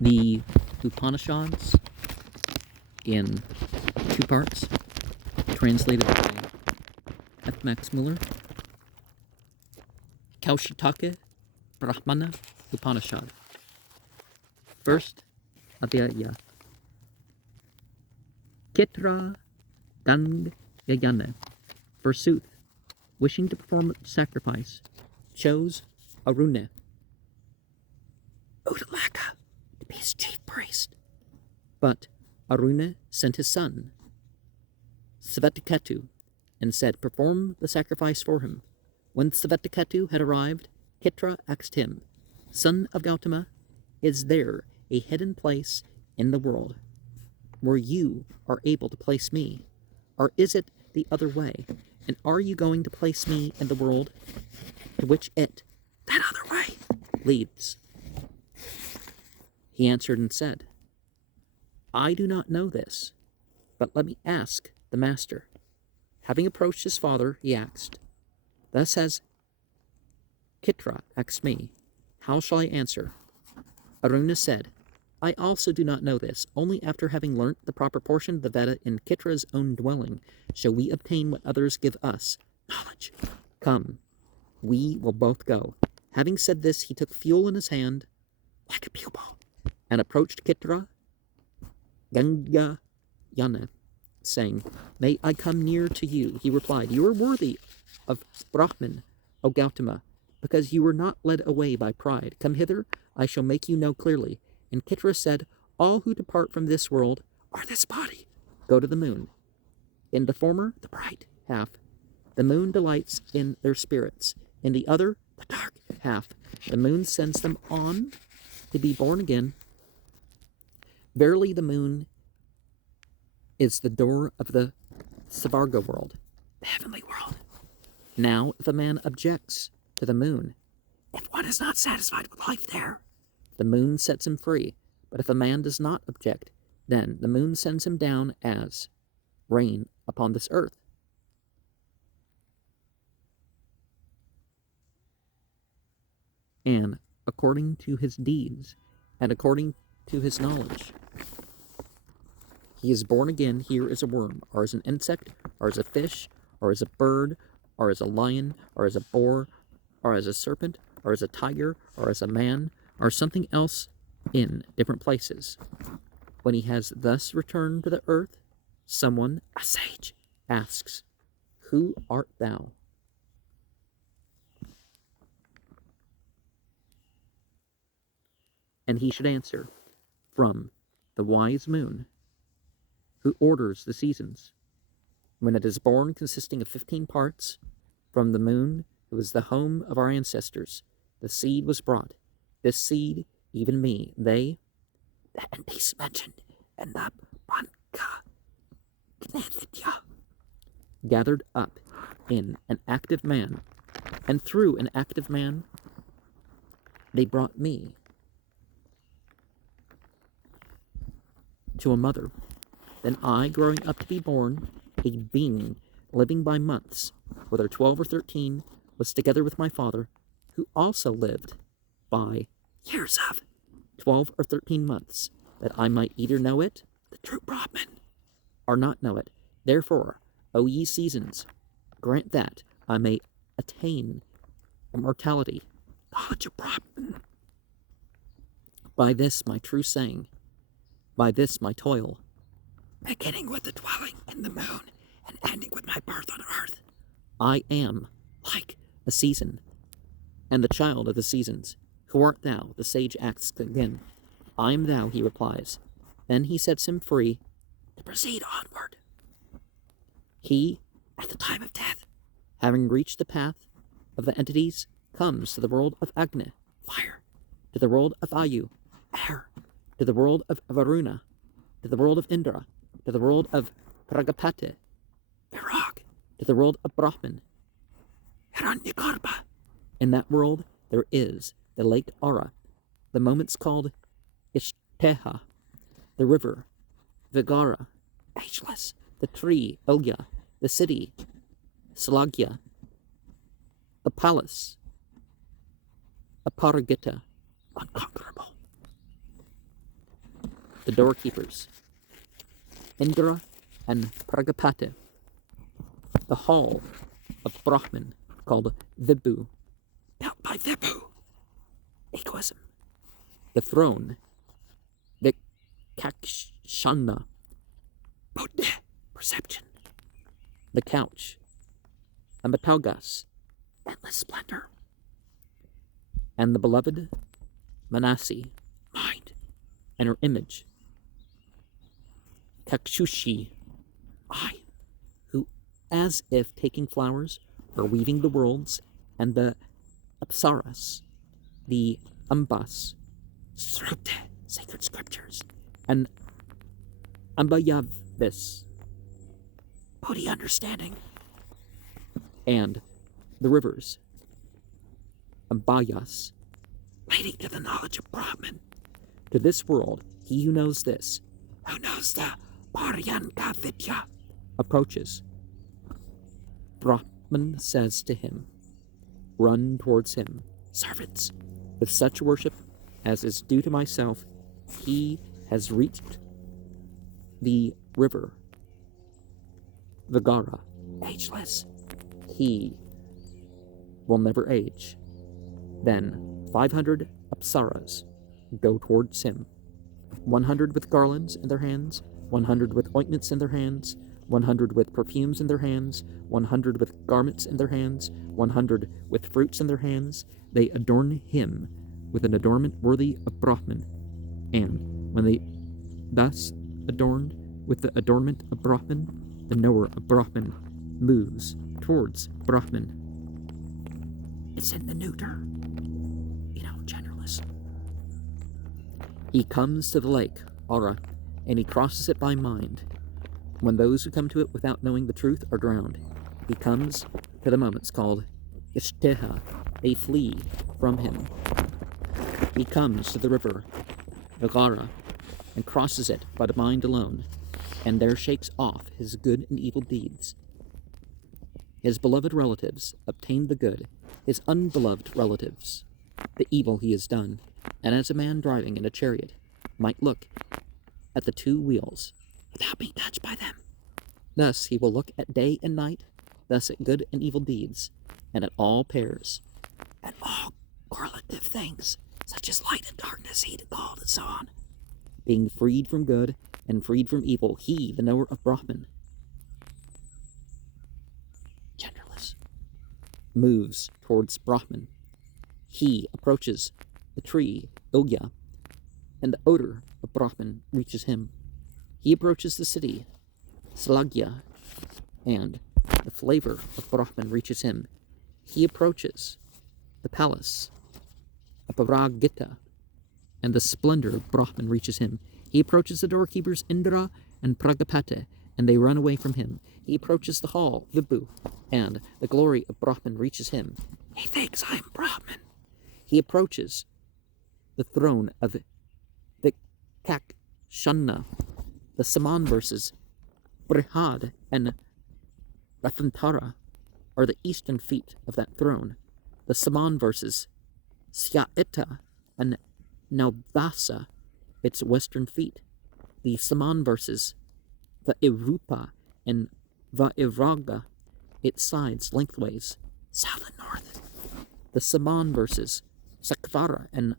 The Upanishads in two parts, translated by F. Max Muller. Kaushitaki-Brahmana Upanishad. First Adhyaya. Kitra Gang Yayana, forsooth, wishing to perform sacrifice, chose Aruna Udalaka to be his chief priest. But Aruna sent his son, Svetiketu, and said, perform the sacrifice for him. When Svetiketu had arrived, Kitra asked him, son of Gautama, is there a hidden place in the world where you are able to place me? Or is it the other way? And are you going to place me in the world to which it, that other way, leads? He answered and said, I do not know this, but let me ask the master. Having approached his father, he asked, thus has Kitra asked me, how shall I answer? Aruna said, I also do not know this. Only after having learnt the proper portion of the Veda in Kitra's own dwelling shall we obtain what others give us, knowledge. Come, we will both go. Having said this, he took fuel in his hand, like a pupil, and approached Kitra Ganga Yana, saying, may I come near to you? He replied, you are worthy of Brahman, O Gautama, because you were not led away by pride. Come hither, I shall make you know clearly. And Kitra said, all who depart from this world, or this body, go to the moon. In the former, the bright half, the moon delights in their spirits. In the other, the dark half, the moon sends them on to be born again. Verily, the moon is the door of the Svarga world, the heavenly world. Now, if a man objects to the moon, if one is not satisfied with life there, the moon sets him free. But if a man does not object, then the moon sends him down as rain upon this earth. And according to his deeds, and according to his knowledge, he is born again here as a worm, or as an insect, or as a fish, or as a bird, or as a lion, or as a boar, or as a serpent, or as a tiger, or as a man, or something else in different places. When he has thus returned to the earth, someone, a sage, asks, who art thou? And he should answer, from the wise moon, who orders the seasons. When it is born, consisting of 15 parts, from the moon, who is the home of our ancestors, the seed was brought. This seed, even me, they, the entities mentioned in the Banka Gnadvidya, gathered up in an active man, and through an active man, they brought me to a mother. Then I, growing up to be born, a being living by months, whether 12 or 13, was together with my father, who also lived by years of 12 or 13 months, that I might either know it, the true Brahman, or not know it. Therefore, O ye seasons, grant that I may attain immortality, knowledge of Brahman. By this my true saying, by this my toil, beginning with the dwelling in the moon and ending with my birth on earth, I am like a season, and the child of the seasons. Who art thou? The sage asks again. I am thou, he replies. Then he sets him free to proceed onward. He, at the time of death, having reached the path of the entities, comes to the world of Agni, fire, to the world of Ayu, air, to the world of Varuna, to the world of Indra, to the world of Pragapati, Virag, to the world of Brahman, Hiranyagarbha. In that world there is the lake Ara, the moments called Ishteha, the river Vigara, ageless, the tree Ilya, the city Slagya, a palace Aparagita, unconquerable. the doorkeepers, Indra and Pragapati, the hall of Brahman called Vibhu, built by Vibhu, egoism, the throne, Vikakshana, Buddha, perception, the couch, Amatagas, endless splendor, and the beloved Manasi, mind, and her image, Kakshushi, eye, who, as if taking flowers, are weaving the worlds, and the Apsaras, the Ambas, Srute, sacred scriptures, and Ambayavis, Bodhi understanding, and the rivers, Ambayas, leading to the knowledge of Brahman. To this world, he who knows this, who knows the Paryanka Vidya, approaches. Brahman says to him, run towards him, servants, with such worship as is due to myself. He has reached the river, Vigara, ageless. He will never age. Then 500 Apsaras go towards him, 100 with garlands in their hands, 100 with ointments in their hands, 100 with perfumes in their hands, 100 with garments in their hands, 100 with fruits in their hands. They adorn him with an adornment worthy of Brahman. And when they thus adorned with the adornment of Brahman, the knower of Brahman moves towards Brahman. It's in the neuter, genderless. He comes to the lake, Aura, and he crosses it by mind. When those who come to it without knowing the truth are drowned, he comes to the moments called Ishteha. They flee from him. He comes to the river, Vigara, and crosses it by the mind alone, and there shakes off his good and evil deeds. His beloved relatives obtain the good, his unbeloved relatives the evil he has done, and as a man driving in a chariot might look at the two wheels without being touched by them, thus he will look at day and night, thus at good and evil deeds, and at all pairs, and all correlative things, such as light and darkness, heat and cold, and so on. Being freed from good and freed from evil, he, the knower of Brahman, genderless, moves towards Brahman. He approaches the tree, Ilya, and the odor of Brahman reaches him. He approaches the city, Slagya, and the flavor of Brahman reaches him. He approaches the palace, Aparagita, and the splendor of Brahman reaches him. He approaches the doorkeepers, Indra and Pragapati, and they run away from him. He approaches the hall, Vibhu, and the glory of Brahman reaches him. He thinks I am Brahman. He approaches the throne of Vikakshana. The Saman verses, Brihad and Ratantara, are the eastern feet of that throne. The Saman verses, Syaita and Naudasa, its western feet. The Saman verses, Vairupa and Vairaga, its sides lengthways, south and north. The Saman verses, Sakvara and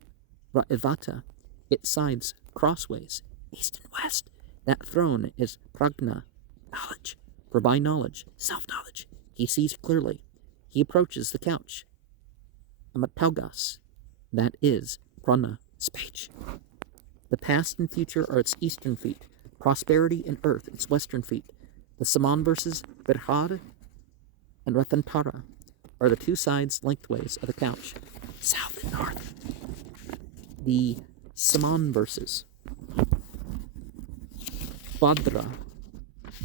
Raivata, its sides crossways, east and west. That throne is Prajna, knowledge, for by knowledge, self-knowledge, he sees clearly. He approaches the couch, Amataugas, that is Prana, speech. The past and future are its eastern feet, prosperity and earth its western feet. The Saman verses, Birhad and Rathantara, are the two sides lengthways of the couch, south and north. The Saman verses, Bhadra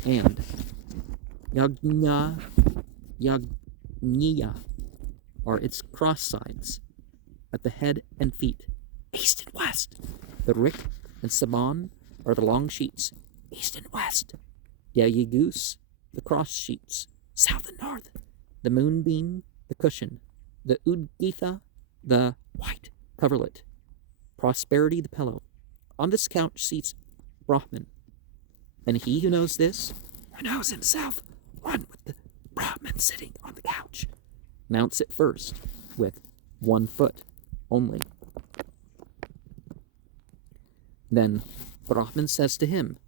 and Yagniya are its cross sides at the head and feet, east and west. The Rik and Saman are the long sheets, east and west. Yayagus, the cross sheets, south and north. The moonbeam, the cushion. The Udgitha, the white coverlet. Prosperity, the pillow. On this couch seats Brahman. And he who knows this, who knows himself, one with the Brahman sitting on the couch, mounts it first with 1 foot only. Then Brahman says to him,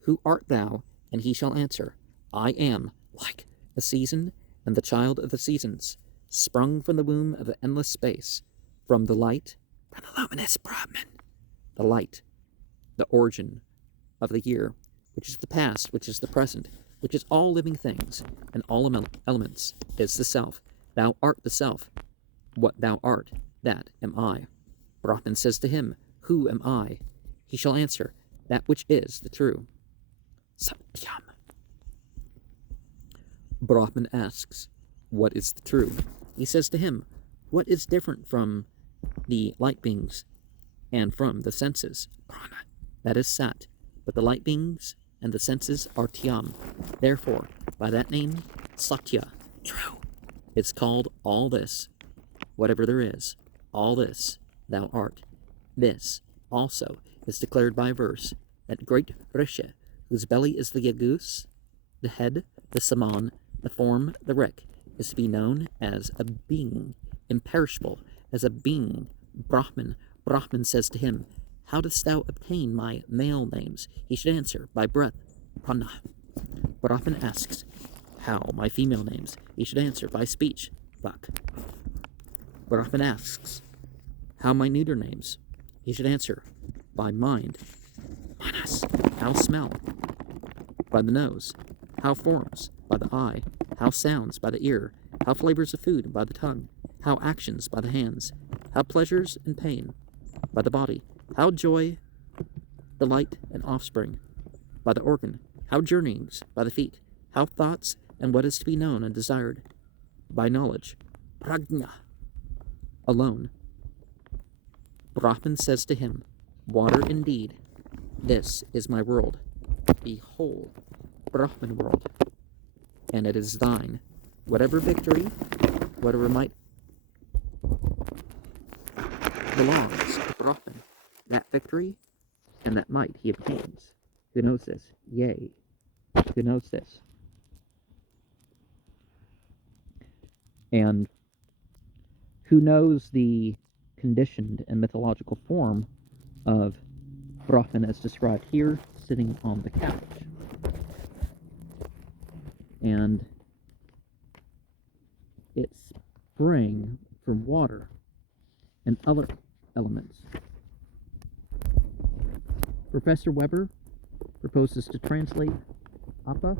Who art thou? And he shall answer, I am like a season and the child of the seasons, sprung from the womb of the endless space, from the light, from the luminous Brahman, the light, the origin of the year, which is the past, which is the present, which is all living things, and all elements, is the self. Thou art the self. What thou art, that am I. Brahman says to him, Who am I? He shall answer, That which is the true. Satyam. Brahman asks, What is the true? He says to him, What is different from the light beings and from the senses? Prana, that is Sat, but the light beings and the senses are Tyam. Therefore, by that name, Satya, true, it's called all this, whatever there is, all this thou art. This also is declared by verse, that great Rishi, whose belly is the Yagus, the head, the Saman, the form, the Rik, is to be known as a being, imperishable, as a being. Brahman says to him, How dost thou obtain my male names? He should answer, By breath, Prana. Brahman asks, How my female names? He should answer, By speech, Vak. Brahman asks, How my neuter names? He should answer, By mind, Manas. How smell? By the nose. How forms? By the eye. How sounds? By the ear. How flavors of food? By the tongue. How actions? By the hands. How pleasures and pain? By the body. How joy, delight, and offspring? By the organ. How journeyings? By the feet. How thoughts and what is to be known and desired? By knowledge. Prajna. Alone. Brahman says to him, Water indeed. This is my world, the whole Brahman world, and it is thine. Whatever victory, whatever might belongs to Brahman, that victory and that might he obtains. Who knows this? Yea, who knows this? And who knows the conditioned and mythological form of Brahman as described here, sitting on the couch. And it sprang from water and other elements. Professor Weber proposes to translate Appa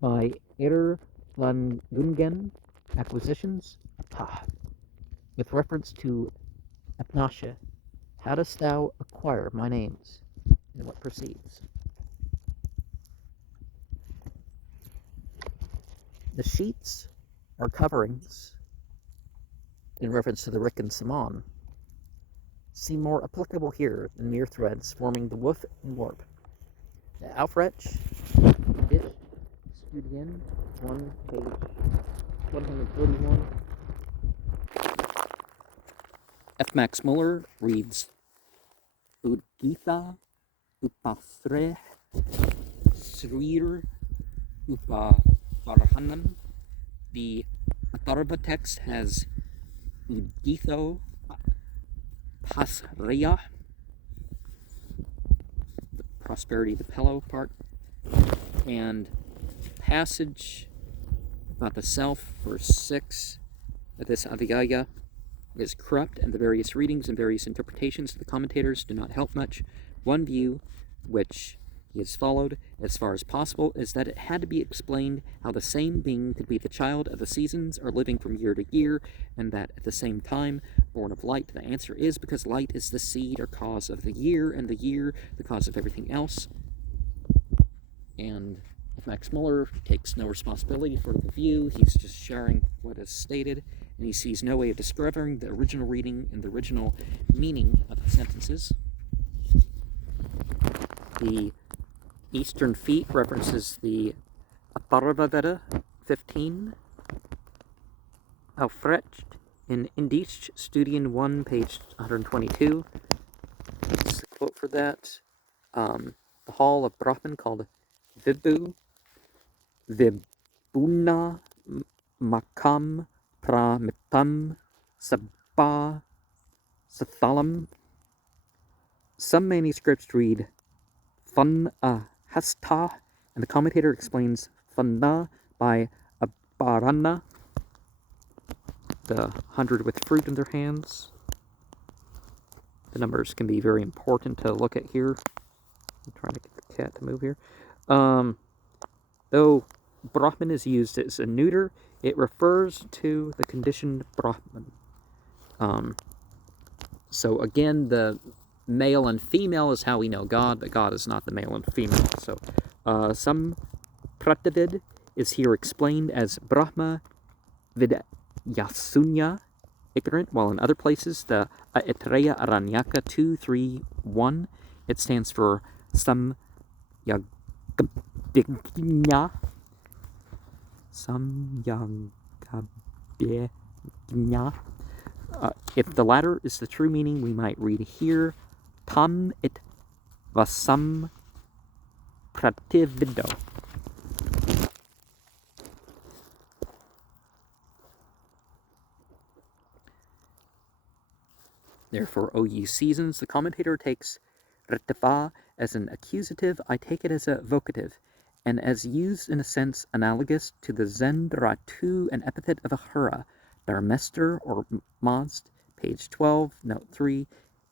by Erlangen Acquisitions, with reference to Upanishad. How dost thou acquire my names? And what proceeds? The sheets or coverings, in reference to the Rik and Saman, seem more applicable here than mere threads forming the woof and warp. The Aufrecht, Dish, Studien, 1 page 131. F. Max Muller reads Udgitha Upasreh Srir Upavarhanan. The Atharva text has Udgitho Pasreya, the prosperity, the pillow part, and passage about the self, verse 6, that this Adhyaya is corrupt, and the various readings and various interpretations of the commentators do not help much. One view, which he has followed as far as possible, is that it had to be explained how the same being could be the child of the seasons or living from year to year, and that at the same time born of light. The answer is because light is the seed or cause of the year, and the year the cause of everything else. And Max Muller takes no responsibility for the view. He's just sharing what is stated, and he sees no way of discovering the original reading and the original meaning of the sentences. The Eastern Feet references the Atharva Veda 15. Aufrecht In Indich Studien 1, page 122, it's a quote for that. The hall of Brahman called Vibhu, Vibhuna Makam Pramitam Sabha Sathalam. Some manuscripts read Hasta, and the commentator explains Fana by Abharana, the 100 with fruit in their hands. The numbers can be very important to look at here. I'm trying to get the cat to move here. Though Brahman is used as a neuter, it refers to the conditioned Brahman. So again, the male and female is how we know God, but God is not the male and female. So some Pratavid is here explained as Brahma Vidyasunya, ignorant, while in other places, the Aitreya Aranyaka 231, it stands for Samyagabhignya. Samyagabhignya. If the latter is the true meaning, we might read here, Tam it vasam prativido. Therefore, O ye seasons, the commentator takes Ritava as an accusative, I take it as a vocative, and as used in a sense analogous to the Zendratu, an epithet of Ahura, Dharmester or Mazd, page 12, note 3.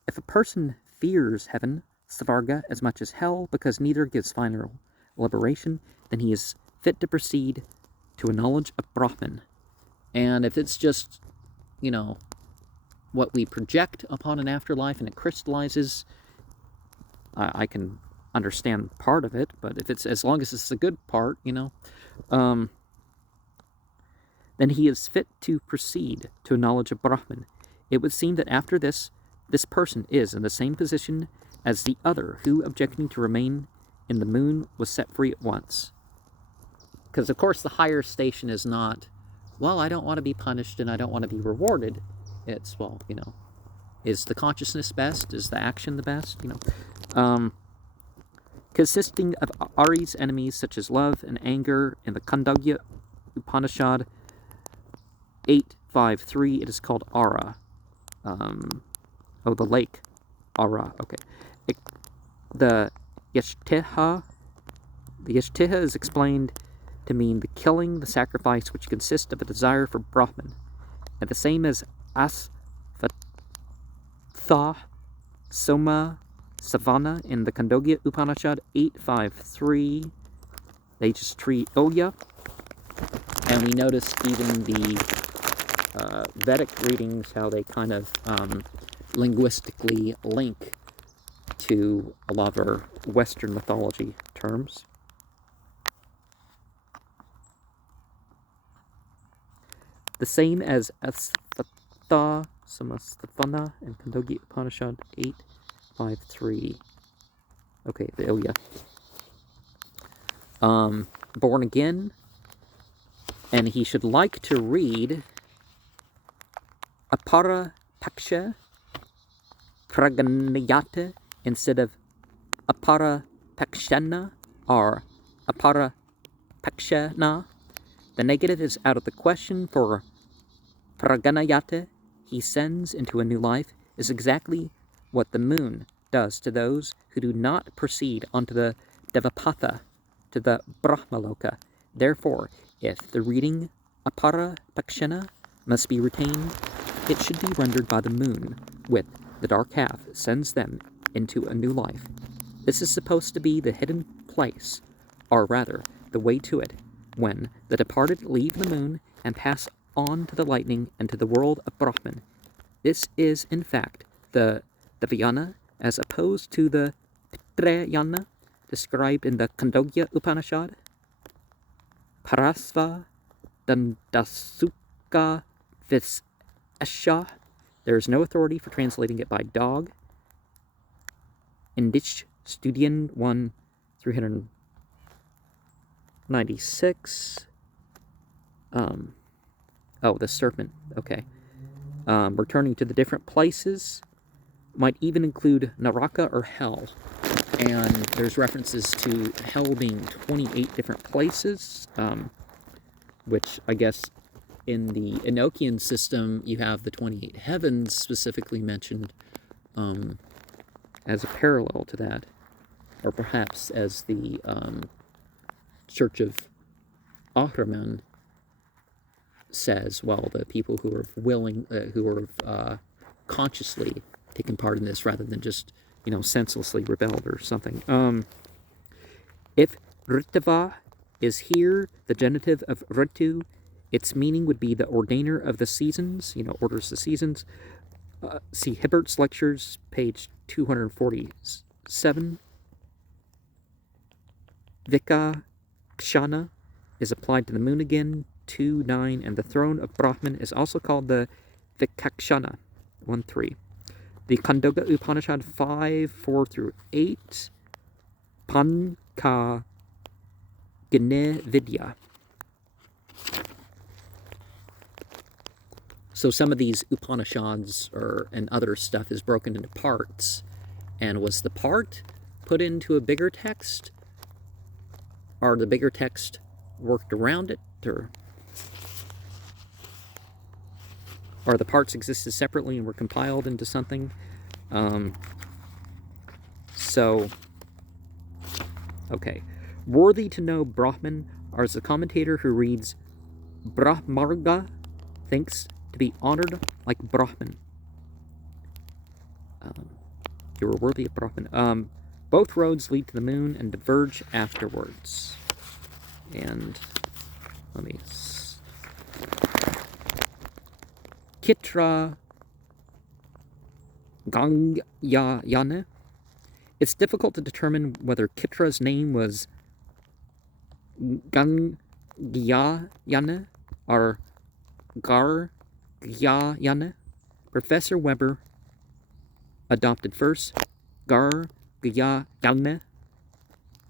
If a person fears heaven, Svarga, as much as hell, because neither gives final liberation, then he is fit to proceed to a knowledge of Brahman. And if it's just, what we project upon an afterlife and it crystallizes, I can understand part of it, but if it's, as long as it's the good part, then he is fit to proceed to a knowledge of Brahman. It would seem that after this person is in the same position as the other who, objecting to remain in the moon, was set free at once. Because, of course, the higher station is not, well, I don't want to be punished and I don't want to be rewarded. It's, is the consciousness best? Is the action the best? Consisting of Ari's enemies such as love and anger, in the Khandogya Upanishad 8.5.3, it is called Ara. The lake. Ara, okay. The Yashteha is explained to mean the killing, the sacrifice, which consists of a desire for Brahman. And the same as Asvatha Soma Savana in the Khandogya Upanishad 8.5.3. They just treat Oya. And we notice even the Vedic readings, how they kind of linguistically link to a lot of our Western mythology terms. The same as Asvatha Samasthapana and Khandogya Upanishad 8.5.3. Okay, the Ilya. Born again, and he should like to read Apara Paksha Praganayata instead of Apara Pakshana or Apara Pakshana. The negative is out of the question, for Praganayata, he sends into a new life, is exactly what the moon does to those who do not proceed onto the Devapatha, to the Brahmaloka. Therefore, if the reading Apara Pakshana must be retained, it should be rendered by the moon, with the dark half sends them into a new life. This is supposed to be the hidden place, or rather, the way to it, when the departed leave the moon and pass on to the lightning and to the world of Brahman. This is, in fact, the Dhyana, as opposed to the Pitrayana, described in the Khandogya Upanishad. Parasva Dandasuka Visesha. There is no authority for translating it by dog. Indich Studien 1, 396. The serpent. Okay. returning to the different places might even include Naraka or hell. And there's references to hell being 28 different places, which I guess in the Enochian system you have the 28 heavens specifically mentioned as a parallel to that, or perhaps as the Church of Ahriman says, well, the people who are willing, who are consciously taking part in this rather than just, senselessly rebelled or something. If Ritava is here, the genitive of Ritu, its meaning would be the ordainer of the seasons, orders the seasons. See Hibbert's Lectures, page 247. Vika Kshana is applied to the moon again, 2:9, and the throne of Brahman is also called the Vikakshana, 1:3. The Khandoga Upanishad 5:4-8, Panka Gene Vidya. So some of these Upanishads and other stuff is broken into parts. And was the part put into a bigger text? Or the bigger text worked around it? Or the parts existed separately and were compiled into something? Okay. Worthy to know Brahman as a commentator who reads Brahmarga thinks to be honored like Brahman. You were worthy of Brahman. Both roads lead to the moon and diverge afterwards. And let me... Kitra Gangyayana. It's difficult to determine whether Kitra's name was Gangyayana or Gargyayana. Professor Weber adopted first Gargyayana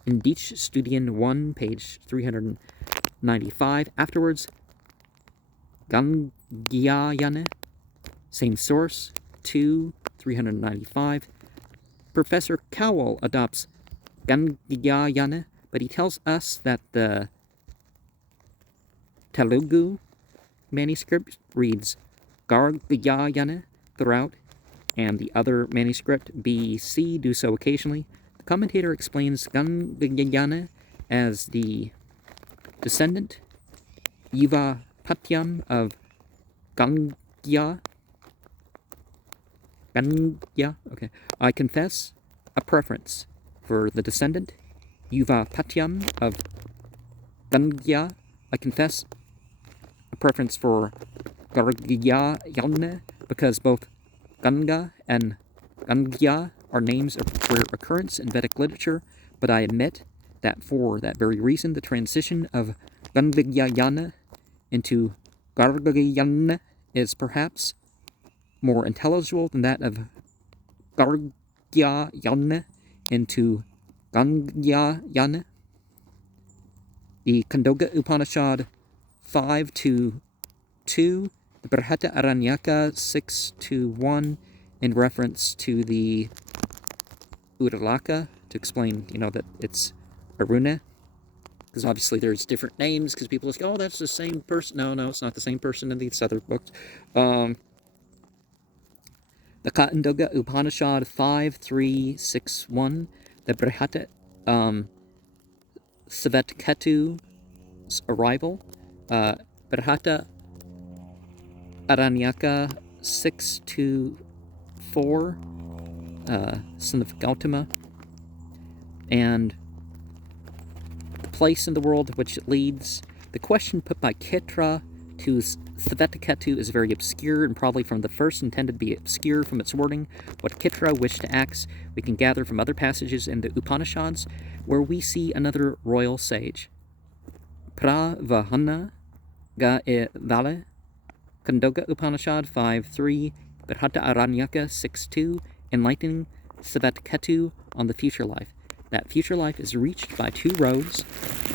in Dietsch Studien 1, page 395. Afterwards, Gangyayana, same source, 2, 395. Professor Cowell adopts Gangyayana, but he tells us that the Telugu manuscript reads Gargyayana throughout, and the other manuscript, B.C., do so occasionally. The commentator explains Gangyayana as the descendant, Yuva Patyam of Gangya. Okay. I confess a preference for the descendant, Yuva Patyam of Gangya. I confess a preference for Gargyayana because both Ganga and Gangya are names of rare occurrence in Vedic literature, but I admit that for that very reason, the transition of Gangyayana into Gargyayana is perhaps more intelligible than that of Gargyayana into Gangyayana. The Khandoga Upanishad 5:2, the Brihata Aranyaka 6:1, in reference to the Udalaka, to explain, that it's Aruna. Because obviously there's different names, because people say, oh, that's the same person. No, it's not the same person in these other books. The Khandoga Upanishad 5:3-6-1, the Brihata Savetketu's arrival, Brihata Aranyaka 6:4, son of Gautama, and the place in the world to which it leads. The question put by Kitra to Savetketu is very obscure and probably from the first intended to be obscure from its wording. What Kitra wished to ask we can gather from other passages in the Upanishads where we see another royal sage. Pravahana ga e vale, Khandoga Upanishad 5:3, Brihata Aranyaka 6:2, enlightening Savetketu on the future life. That future life is reached by two roads.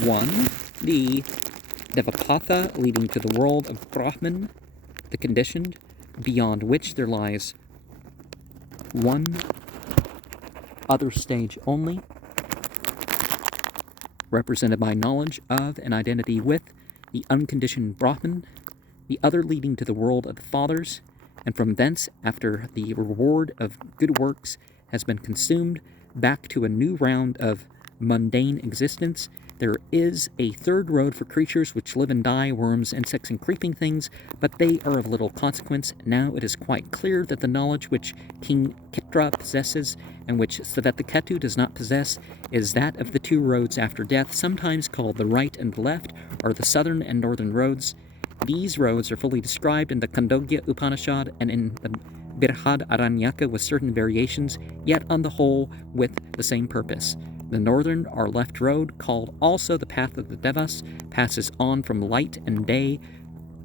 One, the Devapatha leading to the world of Brahman, the conditioned, beyond which there lies one other stage only, represented by knowledge of and identity with the unconditioned Brahman, the other leading to the world of the fathers, and from thence, after the reward of good works has been consumed, back to a new round of mundane existence. There is a third road for creatures which live and die, worms, insects, and creeping things, but they are of little consequence. Now it is quite clear that the knowledge which King Kitra possesses, and which Svetaketu does not possess, is that of the two roads after death, sometimes called the right and the left, or the southern and northern roads. These roads are fully described in the Khandogya Upanishad and in the Birhad Aranyaka with certain variations, yet on the whole with the same purpose. The northern or left road, called also the path of the Devas, passes on from light and day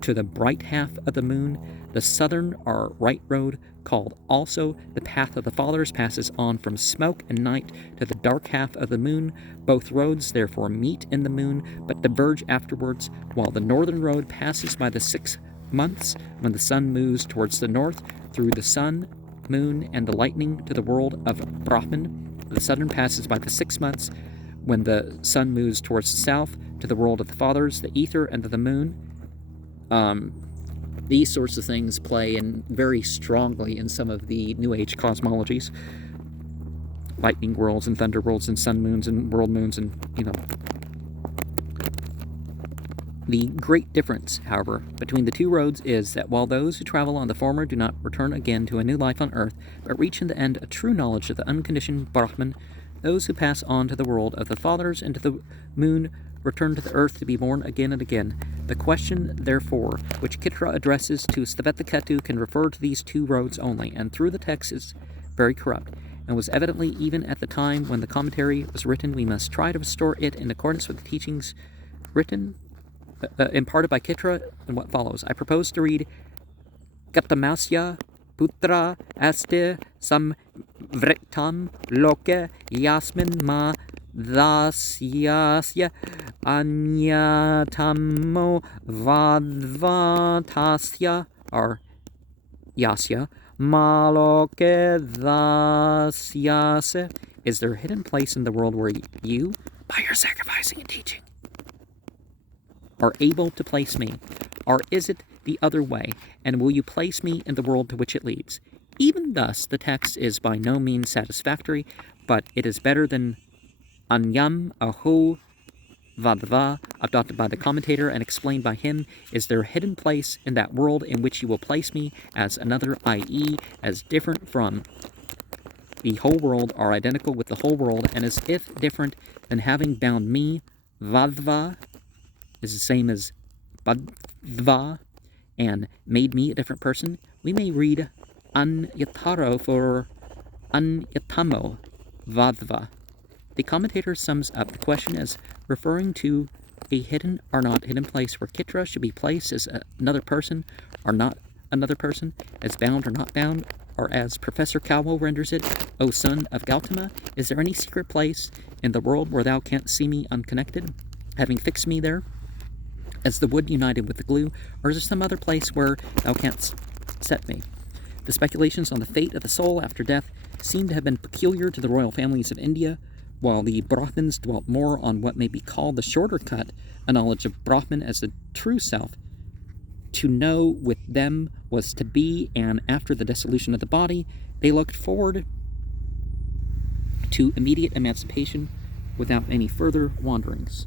to the bright half of the moon. The southern or right road, called also the path of the fathers, passes on from smoke and night to the dark half of the moon. Both roads therefore meet in the moon, but diverge afterwards, while the northern road passes by the 6 months, when the sun moves towards the north, through the sun, moon, and the lightning to the world of Brahman. The southern passes by the 6 months, when the sun moves towards the south, to the world of the fathers, the ether, and the moon. These sorts of things play in very strongly in some of the New Age cosmologies. Lightning worlds and thunder worlds and sun moons and world moons and, The great difference, however, between the two roads is that while those who travel on the former do not return again to a new life on earth, but reach in the end a true knowledge of the unconditioned Brahman, those who pass on to the world of the fathers and to the moon return to the earth to be born again and again. The question, therefore, which Kitra addresses to Svetaketu can refer to these two roads only, and through the text is very corrupt, and was evidently even at the time when the commentary was written. We must try to restore it in accordance with the teachings imparted by Kitra and what follows. I propose to read Gatamasya putra aste samvritam loke yasmin ma dasyasya anyatamo vadvatasya, or yasya maloke dasyase. Is there a hidden place in the world where you, by your sacrificing and teaching, are able to place me? Or is it the other way, and will you place me in the world to which it leads? Even thus, the text is by no means satisfactory, but it is better than Anyam Aho Vadva, adopted by the commentator and explained by him. Is there a hidden place in that world in which you will place me as another, i.e., as different from the whole world, are identical with the whole world, and as if different than having bound me? Vadva is the same as Badva, and made me a different person. We may read Anyataro for Anyatamo Vadva. The commentator sums up the question as referring to a hidden or not hidden place where Kitra should be placed as another person or not another person, as bound or not bound, or as Professor Cowell renders it, O son of Gautama, is there any secret place in the world where thou canst see me unconnected, having fixed me there as the wood united with the glue, or is there some other place where thou canst set me? The speculations on the fate of the soul after death seem to have been peculiar to the royal families of India, while the Brahmins dwelt more on what may be called the shorter cut, a knowledge of Brahman as the true self. To know with them was to be, and after the dissolution of the body, they looked forward to immediate emancipation without any further wanderings.